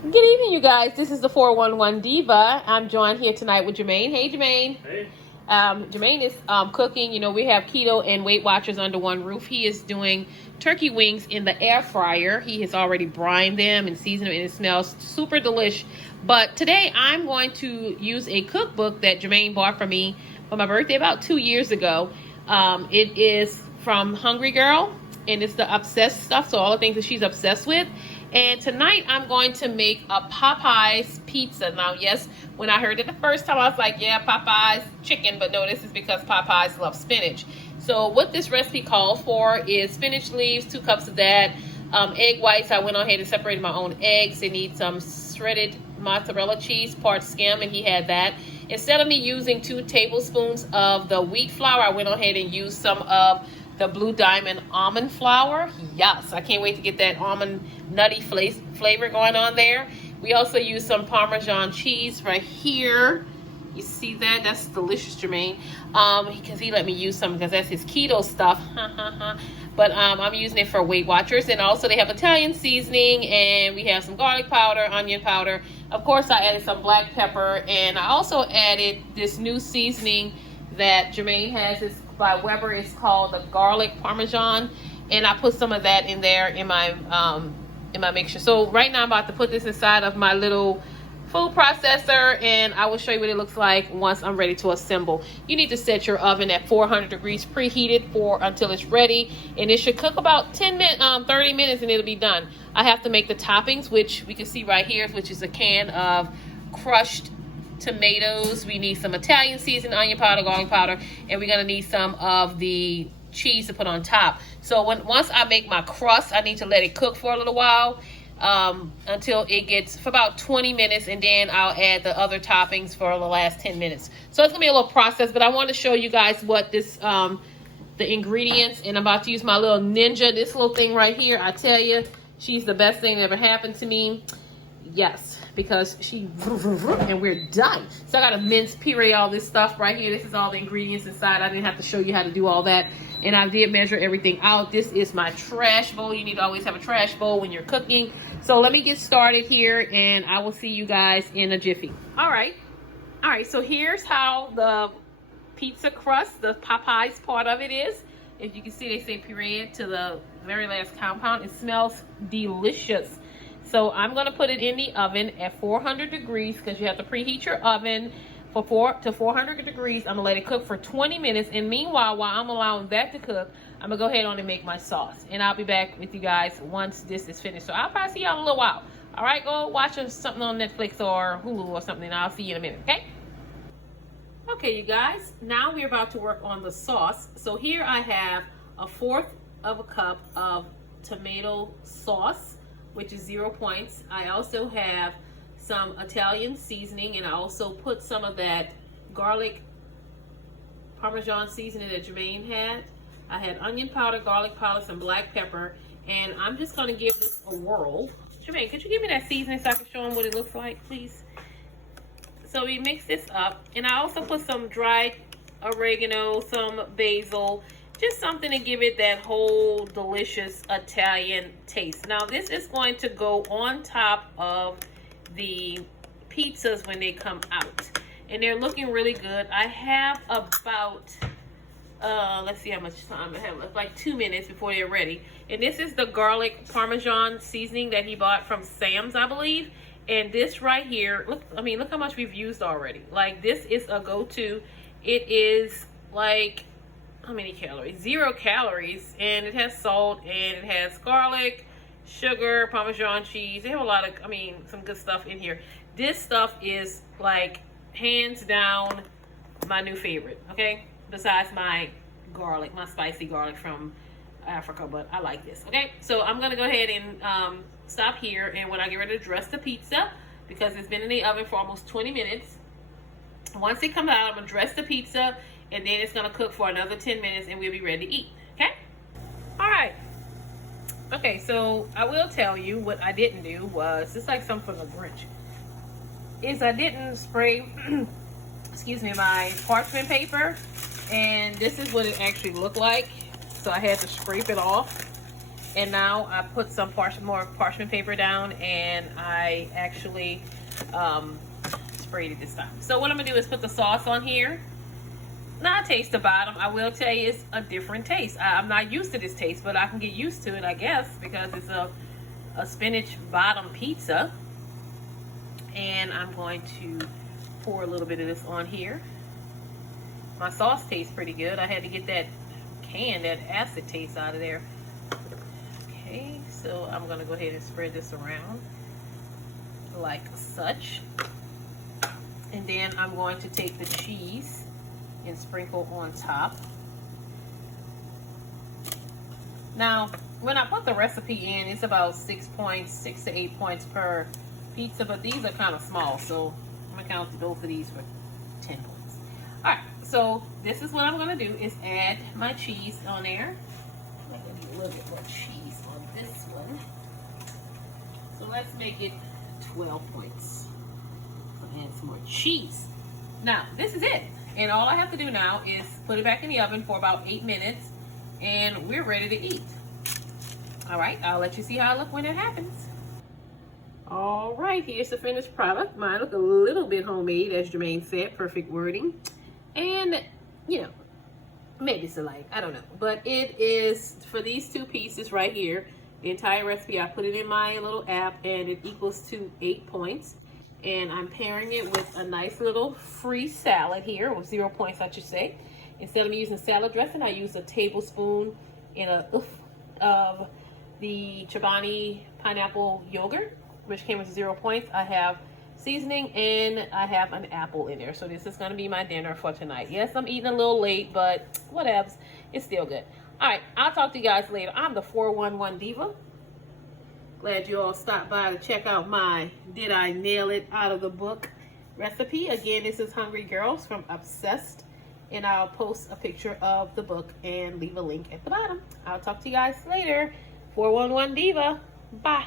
Good evening, you guys. This is the 411 Diva. I'm joined here tonight with Jermaine. Hey, Jermaine. Hey. Jermaine is cooking. You know, we have keto and Weight Watchers under one roof. He is doing turkey wings in the air fryer. He has already brined them and seasoned them, and it smells super delish. But today I'm going to use a cookbook that Jermaine bought for me for my birthday about 2 years ago. It is from Hungry Girl, and it's the obsessed stuff, so all the things that she's obsessed with. And tonight I'm going to make a Popeyes pizza. Now, yes, when I heard it the first time, I was like, yeah, Popeyes chicken. But no, this is because Popeyes love spinach. So what this recipe calls for is spinach leaves, 2 cups of that. Egg whites, I went on ahead and separated my own eggs. They need some shredded mozzarella cheese, part skim, and he had that. Instead of me using 2 tablespoons of the wheat flour, I went on ahead and used some of the Blue Diamond almond flour. Yes, I can't wait to get that almond nutty flavor going on there. We also use some Parmesan cheese right here. You see that? That's delicious, Jermaine. Because he let me use some because that's his keto stuff. But I'm using it for Weight Watchers. And also they have Italian seasoning, and we have some garlic powder, onion powder. Of course, I added some black pepper, and I also added this new seasoning that Jermaine has. It's by Weber. It's called the garlic parmesan, and I put some of that in there in my mixture. So right now I'm about to put this inside of my little food processor, and I will show you what it looks like once I'm ready to assemble. You need to set your oven at 400 degrees preheated until it's ready, and it should cook about 30 minutes, and it'll be done. I have to make the toppings, which we can see right here, which is a can of crushed tomatoes. We need some Italian seasoned onion powder, garlic powder, and we're gonna need some of the cheese to put on top. So once I make my crust, I need to let it cook for a little while until it gets for about 20 minutes, and then I'll add the other toppings for the last 10 minutes. So it's gonna be a little process, but I want to show you guys what this the ingredients, and I'm about to use my little ninja, this little thing right here. I tell you, she's the best thing that ever happened to me. Yes, because and we're done. So I got to mince puree all this stuff right here. This is all the ingredients inside. I didn't have to show you how to do all that, and I did measure everything out. This is my trash bowl. You need to always have a trash bowl when you're cooking. So let me get started here, and I will see you guys in a jiffy. All right, so here's how the pizza crust, the Popeyes part of it is. If you can see, they say puree it to the very last compound. It smells delicious. So I'm going to put it in the oven at 400 degrees because you have to preheat your oven for 400 degrees. I'm going to let it cook for 20 minutes. And meanwhile, while I'm allowing that to cook, I'm going to go ahead on and make my sauce. And I'll be back with you guys once this is finished. So I'll probably see y'all in a little while. All right, go watch something on Netflix or Hulu or something, and I'll see you in a minute, okay? Okay, you guys, now we're about to work on the sauce. So here I have 1/4 of a cup of tomato sauce, which is 0 points. I also have some Italian seasoning, and I also put some of that garlic Parmesan seasoning that Jermaine had. I had onion powder, garlic powder, some black pepper, and I'm just going to give this a whirl. Jermaine, could you give me that seasoning so I can show them what it looks like, please? So we mix this up, and I also put some dried oregano, some basil, just something to give it that whole delicious Italian taste. Now this is going to go on top of the pizzas when they come out, and they're looking really good. I have about let's see how much time I have left, like 2 minutes before they're ready. And this is the garlic Parmesan seasoning that he bought from Sam's, I believe. And this right here, look how much we've used already. Like, this is a go-to. It is like, how many calories? 0 calories, and it has salt, and it has garlic, sugar, Parmesan cheese. They have a lot of, some good stuff in here. This stuff is like hands down my new favorite, okay? Besides my garlic, my spicy garlic from Africa, but I like this, okay? So I'm gonna go ahead and stop here, and when I get ready to dress the pizza, because it's been in the oven for almost 20 minutes, once it comes out, I'm gonna dress the pizza, and then it's gonna cook for another 10 minutes, and we'll be ready to eat, okay? All right. Okay, so I will tell you what I didn't do was, it's like something from the Grinch, is I didn't spray, excuse me, my parchment paper, and this is what it actually looked like. So I had to scrape it off, And now I put some more parchment paper down, and I actually sprayed it this time. So what I'm gonna do is put the sauce on here. Now I taste the bottom. I will tell you it's a different taste. I'm not used to this taste, but I can get used to it, I guess, because it's a spinach bottom pizza. And I'm going to pour a little bit of this on here. My sauce tastes pretty good. I had to get that acid taste out of there. Okay, so I'm gonna go ahead and spread this around like such. And then I'm going to take the cheese and sprinkle on top. Now, when I put the recipe in, it's about 6 to 8 points per pizza, but these are kind of small, so I'm gonna count both of these for 10 points. All right, so this is what I'm gonna do is add my cheese on there. I'm gonna do a little bit more cheese on this one. So let's make it 12 points. I'll add some more cheese. Now, this is it. And all I have to do now is put it back in the oven for about 8 minutes, and we're ready to eat. All right, I'll let you see how I look when it happens. All right, here's the finished product. Mine look a little bit homemade, as Jermaine said, perfect wording. And, you know, maybe it's alike, I don't know. But it is, for these 2 pieces right here, the entire recipe, I put it in my little app, and it equals to 8 points. And I'm pairing it with a nice little free salad here, or 0 points, I should say. Instead of using salad dressing, I use a tablespoon of the Chobani pineapple yogurt, which came with 0 points. I have seasoning, and I have an apple in there. So this is going to be my dinner for tonight. Yes, I'm eating a little late, but whatevs. It's still good. All right, I'll talk to you guys later. I'm the 411 Diva. Glad you all stopped by to check out my Did I Nail It Out of the Book recipe. Again, this is Hungry Girls from Obsessed, and I'll post a picture of the book and leave a link at the bottom. I'll talk to you guys later. 411 Diva. Bye.